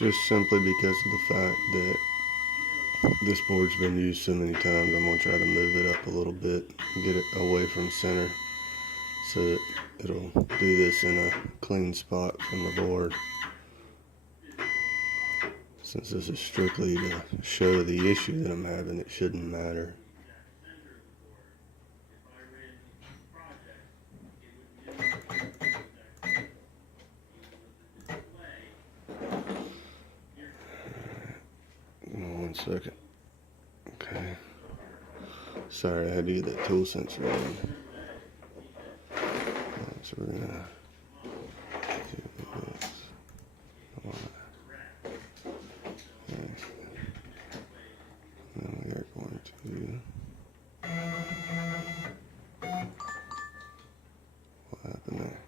Just simply because of the fact that this board's been used so many times, I'm going to try to move it up a little bit, get it away from center, so that it'll do this in a clean spot from the board. Since this is strictly to show the issue that I'm having, it shouldn't matter. One second. Okay. Sorry, I had to get that tool sensor on. So we're gonna do this. Then we are going to. What happened there?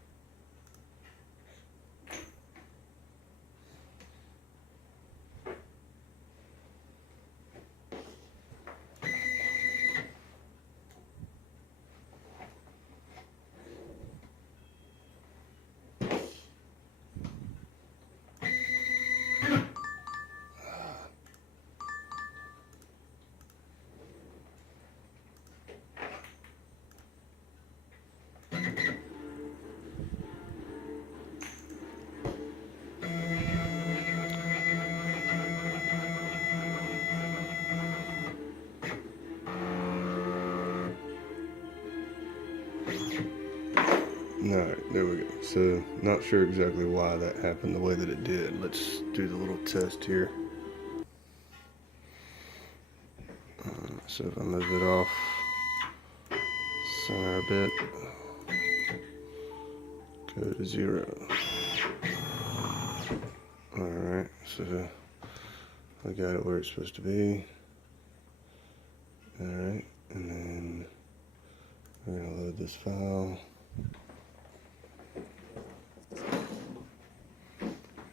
Alright, there we go. So, not sure exactly why that happened the way that it did. Let's do the little test here. So if I move it off center a bit, go to 0. Alright, so I got it where it's supposed to be. Alright, and then we're going to load this file.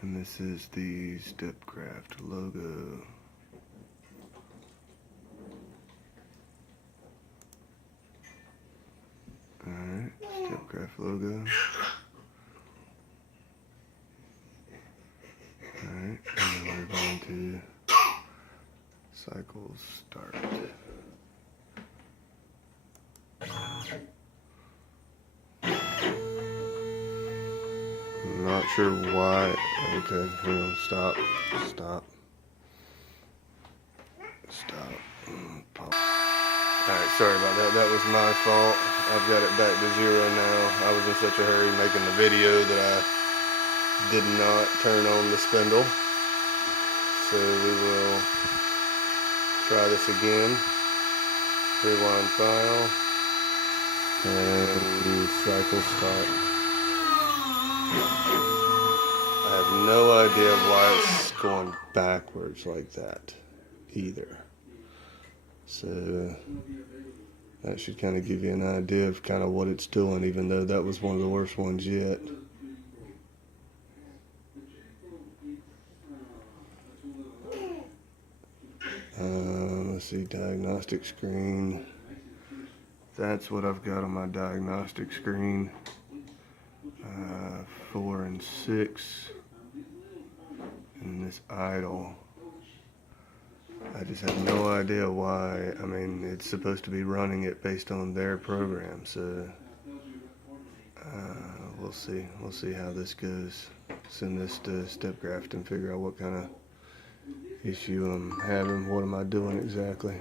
And this is the Stepcraft logo. Alright, Stepcraft logo. Alright, and then we're going to cycle start. I'm not sure why. Okay, hang on, stop. Alright, sorry about that. That was my fault. I've got it back to 0 now. I was in such a hurry making the video that I did not turn on the spindle. So we will try this again. Rewind file. And cycle start. I have no idea why it's going backwards like that either. So that should kind of give you an idea of kind of what it's doing, even though that was one of the worst ones yet. Let's see, diagnostic screen. That's what I've got on my diagnostic screen. 4 and 6. And this idle. I just have no idea why. I mean, it's supposed to be running it based on their program, so we'll see. We'll see how this goes. Send this to Stepcraft and figure out what kind of issue I'm having. What am I doing exactly?